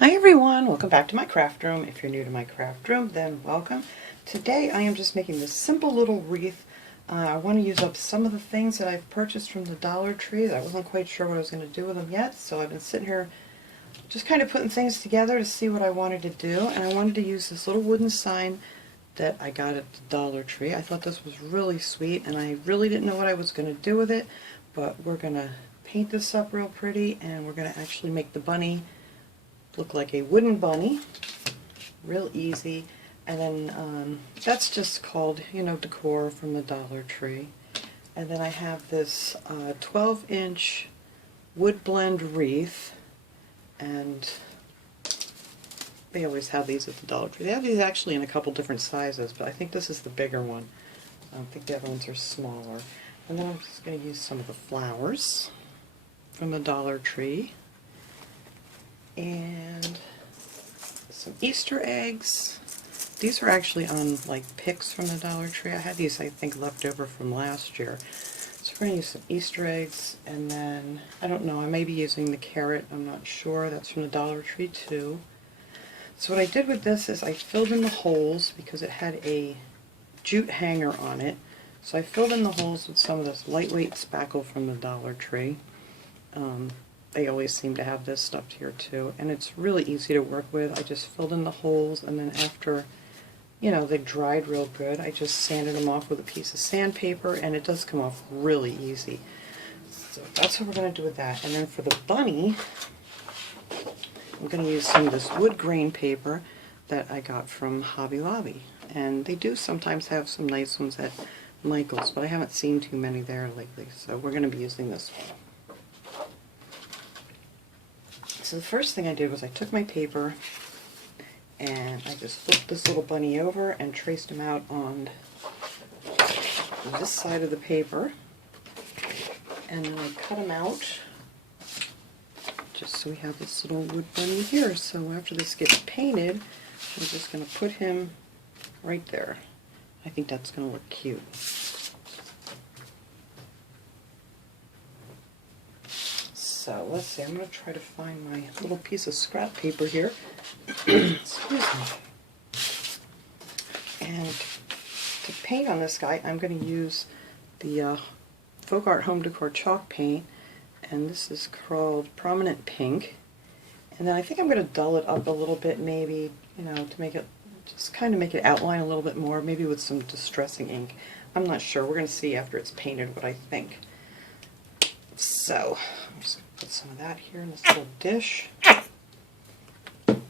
Hi everyone, welcome back to my craft room. If you're new to my craft room, then welcome. Today I am just making this simple little wreath. I want to use up some of the things that I've purchased from the Dollar Tree. I wasn't quite sure what I was going to do with them yet, so I've been sitting here just kind of putting things together to see what I wanted to do. And I wanted to use this little wooden sign that I got at the Dollar Tree. I thought this was really sweet, and I really didn't know what I was going to do with it, but we're going to paint this up real pretty, and we're going to actually make the bunny look like a wooden bunny, real easy. And then that's just called, decor from the Dollar Tree. And then I have this 12-inch wood blend wreath, and they always have these at the Dollar Tree. They have these actually in a couple different sizes, but I think this is the bigger one. I don't think the other ones are smaller. And then I'm just going to use some of the flowers from the Dollar Tree. And some Easter eggs. These are actually on like picks from the Dollar Tree. I had these, I think, left over from last year. So we're going to use some Easter eggs, and then, I don't know, I may be using the carrot, I'm not sure. That's from the Dollar Tree too. So what I did with this is I filled in the holes because it had a jute hanger on it. So I filled in the holes with some of this lightweight spackle from the Dollar Tree. They always seem to have this stuff here too, and it's really easy to work with. I just filled in the holes, and then after, they dried real good, I just sanded them off with a piece of sandpaper, and it does come off really easy. So that's what we're going to do with that. And then for the bunny, I'm going to use some of this wood grain paper that I got from Hobby Lobby, and they do sometimes have some nice ones at Michael's, but I haven't seen too many there lately, so we're going to be using this one. So the first thing I did was I took my paper and I just flipped this little bunny over and traced him out on this side of the paper, and then I cut him out just so we have this little wood bunny here. So after this gets painted, I'm just going to put him right there. I think that's going to look cute. So let's see, I'm going to try to find my little piece of scrap paper here. Excuse me. And to paint on this guy, I'm going to use the Folk Art Home Decor chalk paint, and this is called Prominent Pink. And then I think I'm going to dull it up a little bit, maybe, to make it, just kind of make it outline a little bit more, maybe with some distressing ink. I'm not sure. We're going to see after it's painted what I think. So, I'm just going to put some of that here in this little dish. And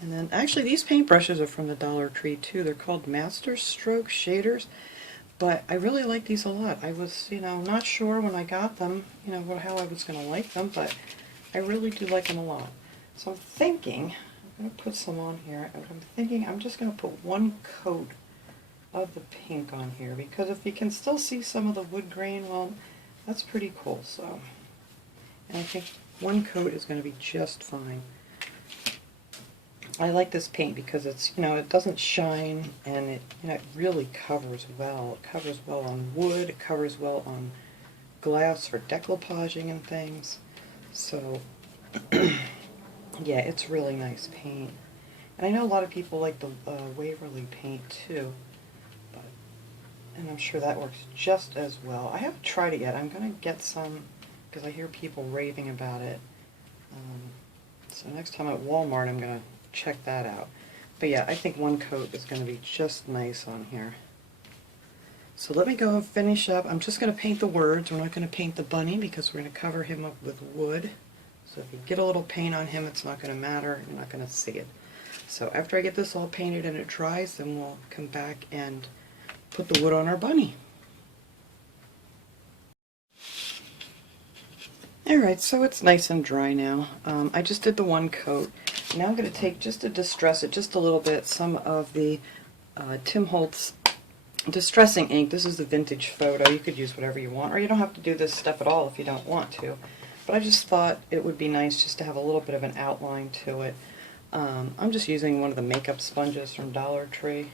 then, actually, these paintbrushes are from the Dollar Tree too. They're called Master Stroke Shaders, but I really like these a lot. I was, not sure when I got them, how I was going to like them, but I really do like them a lot. So I'm thinking, I'm going to put some on here, and I'm thinking I'm just going to put one coat of the pink on here, because if you can still see some of the wood grain, well, that's pretty cool. So, and I think one coat is going to be just fine. I like this paint because it's, it doesn't shine, and it really covers well. It covers well on wood, it covers well on glass for decoupaging and things. So, yeah, it's really nice paint. And I know a lot of people like the Waverly paint too, and I'm sure that works just as well. I haven't tried it yet. I'm going to get some because I hear people raving about it. So next time at Walmart, I'm going to check that out. But yeah, I think one coat is going to be just nice on here. So let me go and finish up. I'm just going to paint the words. We're not going to paint the bunny because we're going to cover him up with wood. So if you get a little paint on him, it's not going to matter. You're not going to see it. So after I get this all painted and it dries, then we'll come back and put the wood on our bunny. Alright, so it's nice and dry now. I just did the one coat. Now I'm going to take, just to distress it just a little bit, some of the Tim Holtz distressing ink. This is the vintage photo. You could use whatever you want, or you don't have to do this stuff at all if you don't want to. But I just thought it would be nice just to have a little bit of an outline to it. I'm just using one of the makeup sponges from Dollar Tree.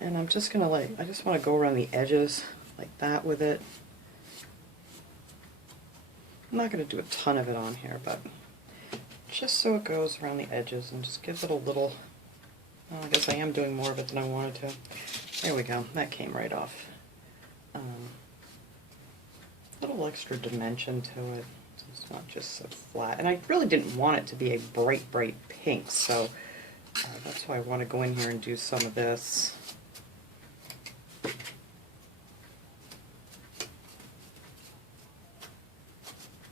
And I'm just going to I just want to go around the edges like that with it. I'm not going to do a ton of it on here, but just so it goes around the edges and just gives it a little, well, I guess I am doing more of it than I wanted to. There we go, that came right off. Little extra dimension to it, so it's not just so flat. And I really didn't want it to be a bright, bright pink, so that's why I want to go in here and do some of this.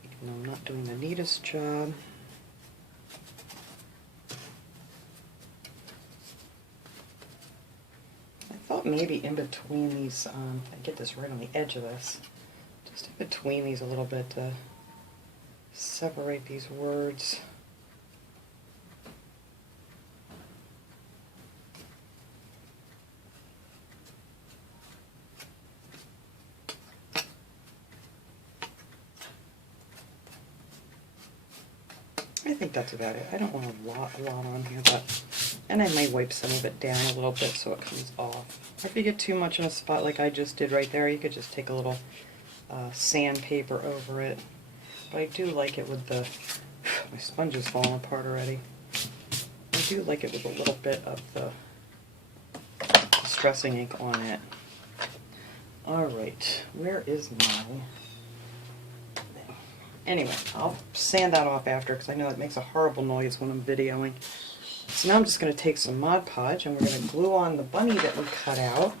Even though I'm not doing the neatest job. I thought maybe in between these, I get this right on the edge of this, just in between these a little bit to separate these words. I think that's about it. I don't want a lot on here, but, and I might wipe some of it down a little bit so it comes off. If you get too much in a spot like I just did right there, you could just take a little sandpaper over it. But I do like it with the, my sponge is falling apart already. I do like it with a little bit of the distressing ink on it. Alright, where is my... Anyway, I'll sand that off after because I know it makes a horrible noise when I'm videoing. So now I'm just going to take some Mod Podge and we're going to glue on the bunny that we cut out.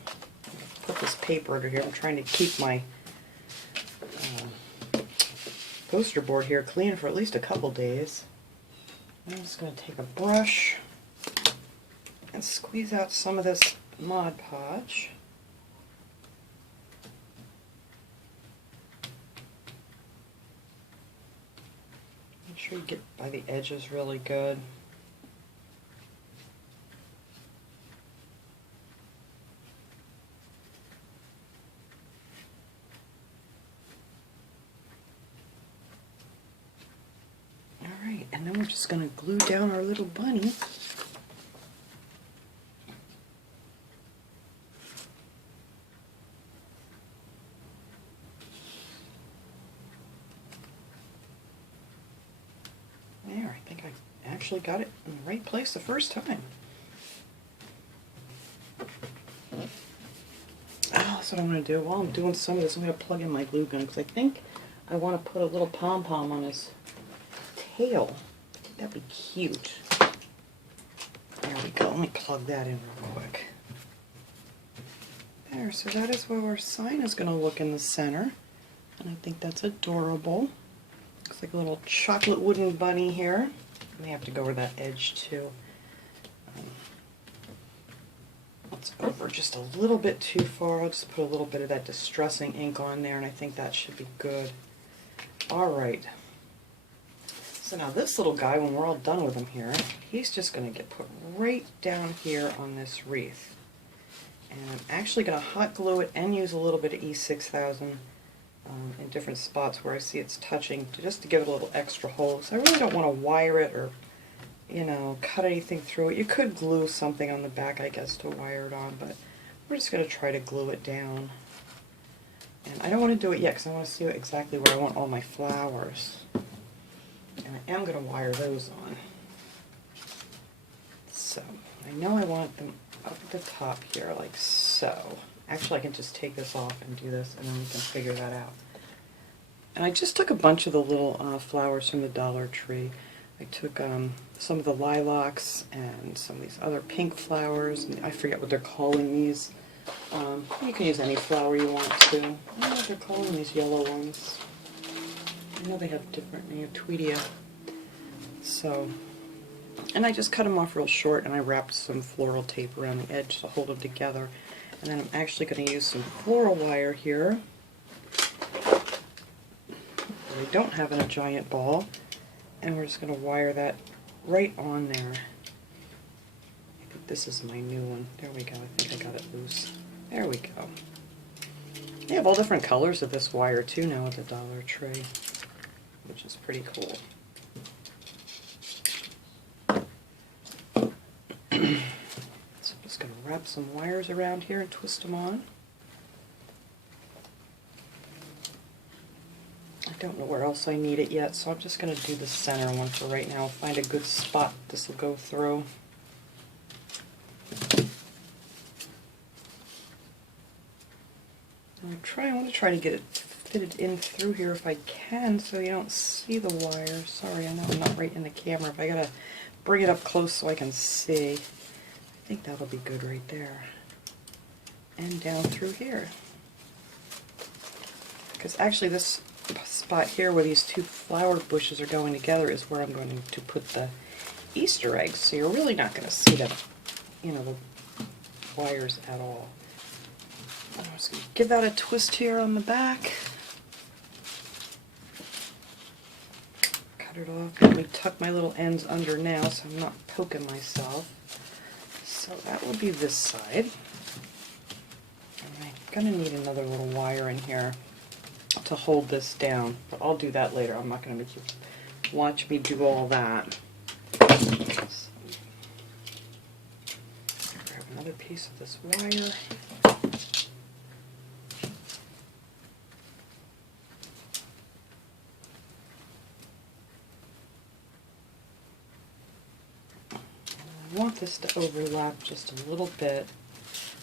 Put this paper under here. I'm trying to keep my poster board here clean for at least a couple days. I'm just going to take a brush and squeeze out some of this Mod Podge. Make sure you get by the edges really good. Alright, and then we're just going to glue down our little bunny. There, I think I actually got it in the right place the first time. Oh, that's what I'm going to do. While I'm doing some of this, I'm going to plug in my glue gun because I think I want to put a little pom-pom on his tail. I think that'd be cute. There we go. Let me plug that in real quick. There, so that is where our sign is going to look in the center. And I think that's adorable. Looks like a little chocolate wooden bunny here. May have to go over that edge too. It's over just a little bit too far. I'll just put a little bit of that distressing ink on there and I think that should be good. Alright. So now this little guy, when we're all done with him here, he's just going to get put right down here on this wreath. And I'm actually going to hot glue it and use a little bit of E6000 in different spots where I see it's touching, just to give it a little extra hold. So I really don't want to wire it or, you know, cut anything through it. You could glue something on the back, I guess, to wire it on, but we're just going to try to glue it down. And I don't want to do it yet because I want to see exactly where I want all my flowers. And I am going to wire those on. So, I know I want them up at the top here, like so. Actually, I can just take this off and do this, and then we can figure that out. And I just took a bunch of the little flowers from the Dollar Tree. I took some of the lilacs and some of these other pink flowers. And I forget what they're calling these. You can use any flower you want to. I don't know what they're calling these yellow ones. I know they have different names, Tweedia. So, and I just cut them off real short, and I wrapped some floral tape around the edge to hold them together. And then I'm actually going to use some floral wire here. We don't have in a giant ball, and we're just going to wire that right on there. I think this is my new one. There we go. I think I got it loose. There we go. They have all different colors of this wire too now at the Dollar Tree, which is pretty cool. So I'm just going to wrap some wires around here and twist them on. I don't know where else I need it yet, so I'm just going to do the center one for right now. Find a good spot this will go through. I want to try to get it fitted in through here if I can, so you don't see the wire. Sorry, I know I'm not right in the camera, but I gotta bring it up close so I can see. I think that'll be good right there. And down through here. Because actually this spot here where these two flower bushes are going together is where I'm going to put the Easter eggs, so you're really not going to see the, you know, the wires at all. I'm just going to give that a twist here on the back. Cut it off. Let me tuck my little ends under now so I'm not poking myself. So that will be this side. I'm going to need another little wire in here to hold this down, but I'll do that later. I'm not going to make you watch me do all that. So, grab another piece of this wire. I want this to overlap just a little bit,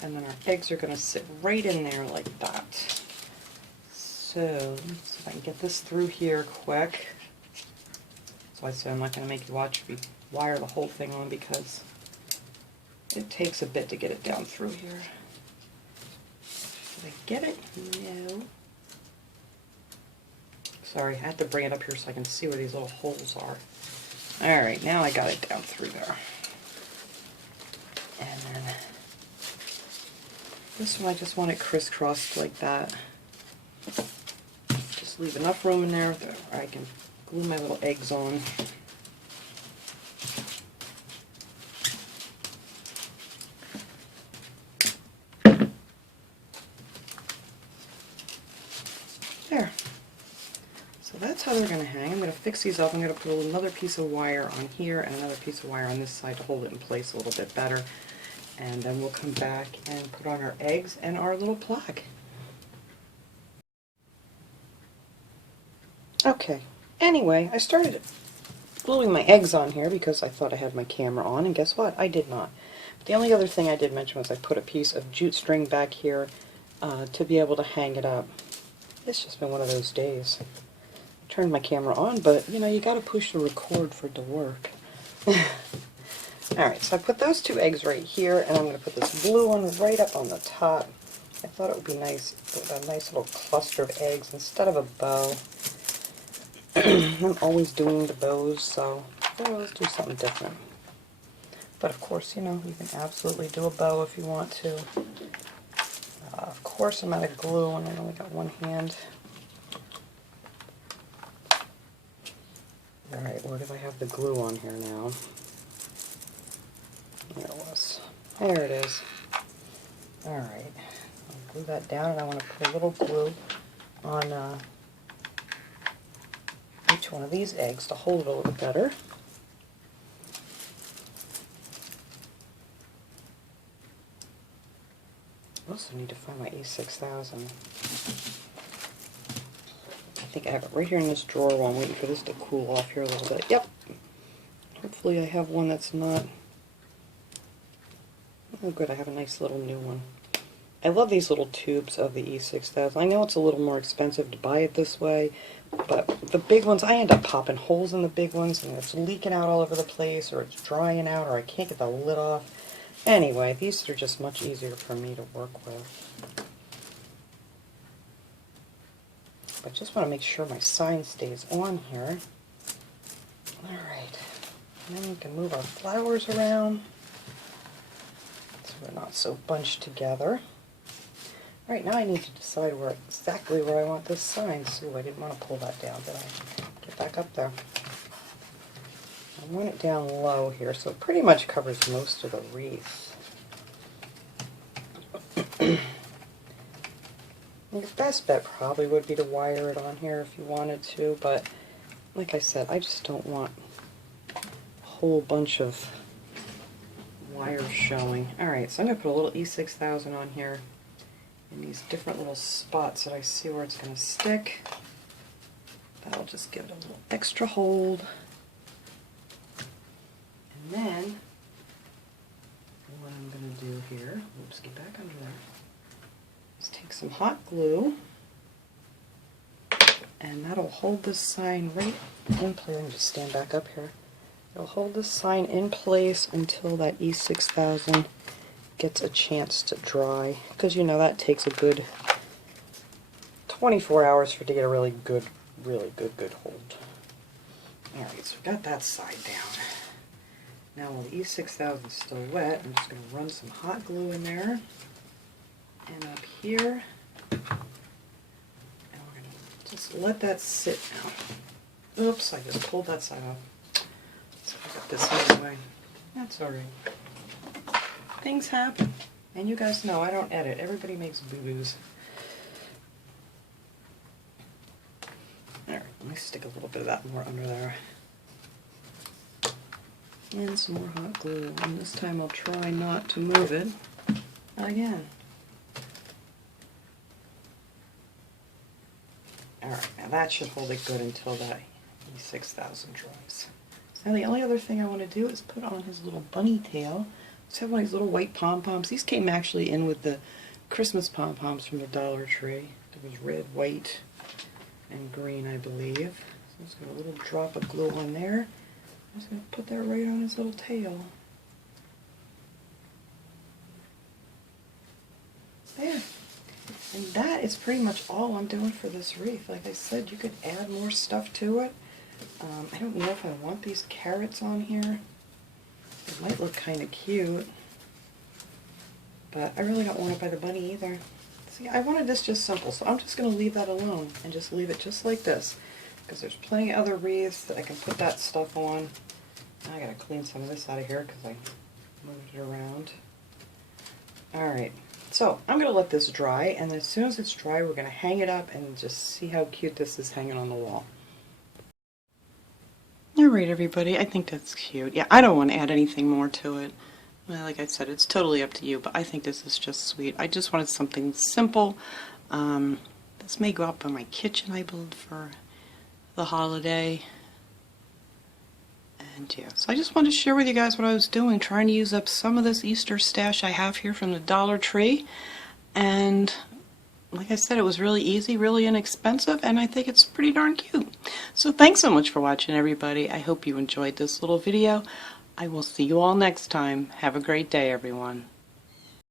and then our eggs are going to sit right in there like that. So, let's see if I can get this through here quick. So I said I'm not going to make you watch me wire the whole thing on because it takes a bit to get it down through here. Did I get it? No. Sorry, I had to bring it up here so I can see where these little holes are. Alright, now I got it down through there. And then this one I just want it crisscrossed like that. Just leave enough room in there that I can glue my little eggs on. There. So that's how they're going to hang. I'm going to fix these up. I'm going to put another piece of wire on here and another piece of wire on this side to hold it in place a little bit better. And then we'll come back and put on our eggs and our little plaque. Okay, anyway, I started gluing my eggs on here because I thought I had my camera on, and guess what? I did not. But the only other thing I did mention was I put a piece of jute string back here to be able to hang it up. It's just been one of those days. I turned my camera on, but you know, you gotta push the record for it to work. Alright, so I put those two eggs right here, and I'm going to put this blue one right up on the top. I thought it would be nice with a nice little cluster of eggs instead of a bow. I'm always doing the bows, so let's do something different. But of course, you know, you can absolutely do a bow if you want to. Of course, I'm out of glue, and I only got one hand. Alright, where do I have the glue on here now? There it was. There it is. Alright. I'll glue that down, and I want to put a little glue on each one of these eggs to hold it a little better. I also need to find my E6000. I think I have it right here in this drawer while I'm waiting for this to cool off here a little bit. Yep. Hopefully I have one that's not... Oh good, I have a nice little new one. I love these little tubes of the E6000. I know it's a little more expensive to buy it this way, but the big ones, I end up popping holes in the big ones, and it's leaking out all over the place, or it's drying out, or I can't get the lid off. Anyway, these are just much easier for me to work with. But I just want to make sure my sign stays on here. Alright, and then we can move our flowers around so they're not so bunched together. Alright, now I need to decide exactly where I want this sign. So I didn't want to pull that down, did I? Get back up there. I want it down low here, so it pretty much covers most of the wreath. Your best bet probably would be to wire it on here if you wanted to, but like I said, I just don't want a whole bunch of wires showing. Alright, so I'm going to put a little E6000 on here in these different little spots that I see where it's going to stick. That'll just give it a little extra hold. And then, what I'm going to do here, oops, get back under there, is take some hot glue, and that'll hold this sign right in place. Let me just stand back up here. It'll hold this sign in place until that E6000 gets a chance to dry, because you know that takes a good 24 hours for it to get a really good hold. Alright, so we got that side down. Now while the E6000 is still wet, I'm just going to run some hot glue in there, and up here, and we're going to just let that sit now. Oops, I just pulled that side off. So I got this out of the way. That's alright. Things happen. And you guys know I don't edit. Everybody makes boo-boos. Alright, let me stick a little bit of that more under there. And some more hot glue. And this time I'll try not to move it again. Alright, now that should hold it good until that E6000 dries. So now the only other thing I want to do is put on his little bunny tail. Let's have one of these little white pom-poms. These came actually in with the Christmas pom-poms from the Dollar Tree. It was red, white, and green, I believe. So I'm just going to a little drop of glue on there. I'm just going to put that right on his little tail. There. And that is pretty much all I'm doing for this wreath. Like I said, you could add more stuff to it. I don't know if I want these carrots on here. It might look kind of cute. But I really don't want it by the bunny either. See, I wanted this just simple, so I'm just going to leave that alone and just leave it just like this. Because there's plenty of other wreaths that I can put that stuff on. I gotta clean some of this out of here because I moved it around. Alright, so I'm going to let this dry, and as soon as it's dry, we're going to hang it up and just see how cute this is hanging on the wall. Alright everybody, I think that's cute. Yeah, I don't want to add anything more to it. Well, like I said, it's totally up to you, but I think this is just sweet. I just wanted something simple. This may go up in my kitchen, I believe, for the holiday. And yeah, so I just wanted to share with you guys what I was doing, trying to use up some of this Easter stash I have here from the Dollar Tree. And like I said, it was really easy, really inexpensive, and I think it's pretty darn cute. So thanks so much for watching, everybody. I hope you enjoyed this little video. I will see you all next time. Have a great day, everyone.